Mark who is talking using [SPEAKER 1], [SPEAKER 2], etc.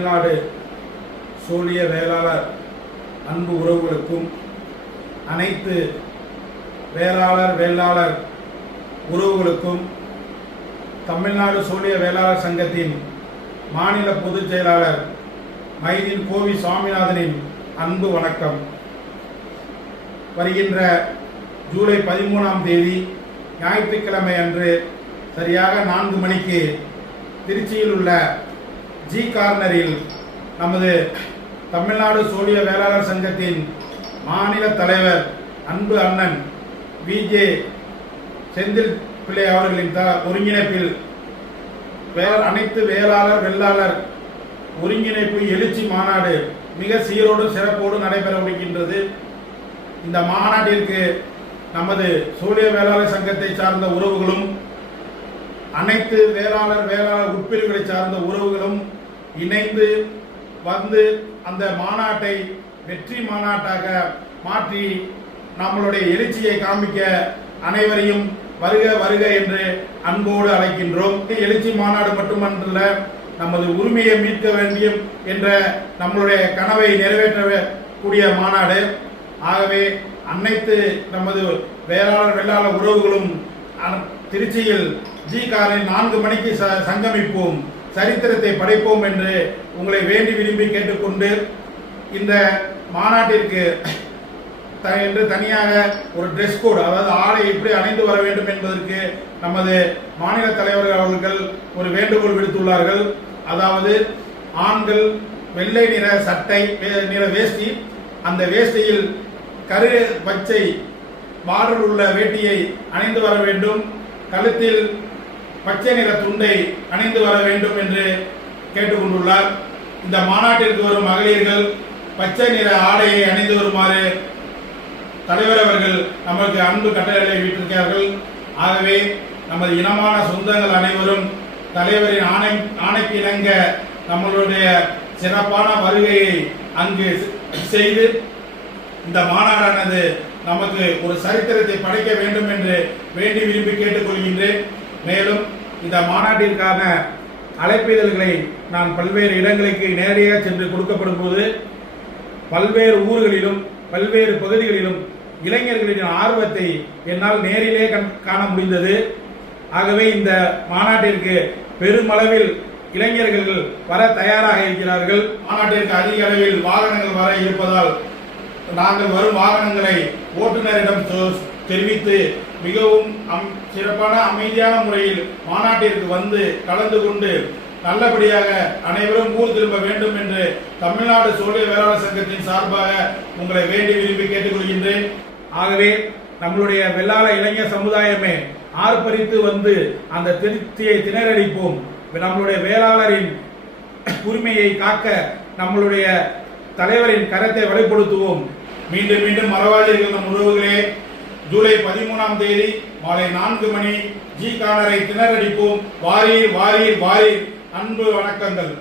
[SPEAKER 1] தமிழ்நாடு சோழிய வேளாளர் அன்பு உறவுகளுக்கும் அனைத்து வேளாளர் வேளாளர் உறவுகளுக்கும் தமிழ்நாடு சோழிய வேளாளர் சங்கத்தின் மாநில பொதுச் செயலாளர் மைதீன் கோவி சுவாமிநாதனின் அன்பு வணக்கம். வருகின்ற ஜூலை பதிமூணாம் தேதி ஞாயிற்றுக்கிழமை அன்று சரியாக நான்கு மணிக்கு திருச்சியில் உள்ள ஜி கார்னரில் நமது தமிழ்நாடு சோழிய வேளாளர் சங்கத்தின் மாநில தலைவர் அன்பு அண்ணன் விஜே செந்தில் பிள்ளை அவர்களின் த ஒருங்கிணைப்பில் வே அனைத்து வேளாளர் வெள்ளாளர் ஒருங்கிணைப்பு எழுச்சி மாநாடு மிக சீரோடு சிறப்போடு நடைபெற முடிகின்றது. இந்த மாநாட்டிற்கு நமது சூரிய வேளாளர் சங்கத்தை சார்ந்த உறவுகளும் அனைத்து வேளாளர் வேளாளர் உட்பிரிவுகளை சார்ந்த உறவுகளும் இணைந்து வந்து அந்த மாநாட்டை வெற்றி மாநாட்டாக மாற்றி நம்மளுடைய எழுச்சியை காமிக்க அனைவரையும் வருக வருக என்று அன்போடு அழைக்கின்றோம். எழுச்சி மாநாடு மட்டுமன்றல்ல நமது உரிமையை மீட்க வேண்டியும் என்ற நம்மளுடைய கனவை நிறைவேற்றக்கூடிய மாநாடு. ஆகவே அனைத்து நமது வேளாளர் வெள்ளாளர் உறவுகளும் திருச்சியில் ஜி காரை நான்கு மணிக்கு ச- சங்கமிப்போம். சரித்திரத்தை படைப்போம் என்று உங்களை வேண்டி விரும்பி கேட்டுக்கொண்டு இந்த மாநாட்டிற்கு த- என்று தனியாக ஒரு ட்ரெஸ் கோடு அதாவது ஆடை எப்படி அணிந்து வர வேண்டும் என்பதற்கு நமது மாநில தலைவர்கள் அவர்கள் ஒரு வேண்டுகோள் விடுத்துள்ளார்கள். அதாவது ஆண்கள் வெள்ளை நிற சட்டை வே- நிற வேஷ்டி அந்த வேஷ்டியில் கரு பச்சை பார்டர் உள்ள வேட்டியை அணிந்து வர வேண்டும். கழுத்தில் பச்சை நிற துண்டை அணிந்து வர வேண்டும் என்று கேட்டுக்கொண்டுள்ளார். இந்த மாநாட்டிற்கு வரும் மகளிர்கள் பச்சை நிற ஆடையை அணிந்து வருமாறு தலைவர் அவர்கள் நமக்கு அன்பு கட்டளை விட்டிருக்கிறார்கள். ஆகவே நமது இனமான சொந்தங்கள் அனைவரும் தலைவரின் ஆணை ஆணைக்கு இணங்க நம்மளுடைய சிறப்பான வருகையை அங்கு செய்து இந்த மாநாடானது நமக்கு ஒரு சரித்திரத்தை படைக்க வேண்டும் என்று வேண்டி விரும்பி கேட்டுக்கொள்கிறேன் இந்த மாநாட்டிற்கான அழைப்பிதழ்களை நான் பல்வேறு இடங்களுக்கு நேரடியாக சென்று கொடுக்கப்படும் போது பல்வேறு ஊர்களிலும் பல்வேறு பகுதிகளிலும் இளைஞர்களின் ஆர்வத்தை என்னால் நேரிலே கண்- காண முடிந்தது. ஆகவே இந்த மாநாட்டிற்கு பெருமளவில் இளைஞர்கள் வர தயாராக இருக்கிறார்கள். மாநாட்டிற்கு அதிக அளவில் வாகனங்கள் வர இருப்பதால் நாங்கள் வரும் வாகனங்களை ஓட்டுநரிடம் தெரிவித்து மிகவும் அம்- சிறப்பான அமைதியான முறையில் மாநாட்டிற்கு வந்து கலந்து கொண்டு நல்லபடியாக அனைவரும் ஊர் திரும்ப வேண்டும் என்று தமிழ்நாடு சோழிய வேளாண் சங்கத்தின் சார்பாக உங்களை வேண்டி விரும்பி கேட்டுக்கொள்கின்றேன். ஆகவே நம்மளுடைய வெள்ளாள இளைஞர் சமுதாயமே ஆர்ப்பரித்து வந்து அந்த திருப்தியை திணறடிப்போம். நம்மளுடைய வேளாளரின் உரிமையை காக்க நம்மளுடைய தலைவரின் கரத்தை வலுப்படுத்துவோம். மீண்டும் மீண்டும் மறவாதீர்கள் நம் உறவுகளே. ஜூலை பதிமூணாம் தேதி மாலை நான்கு மணி ஜி கானரை திணறடிப்போம். வாரீர் வாரீர் வாரீர். அன்பு வணக்கங்கள்.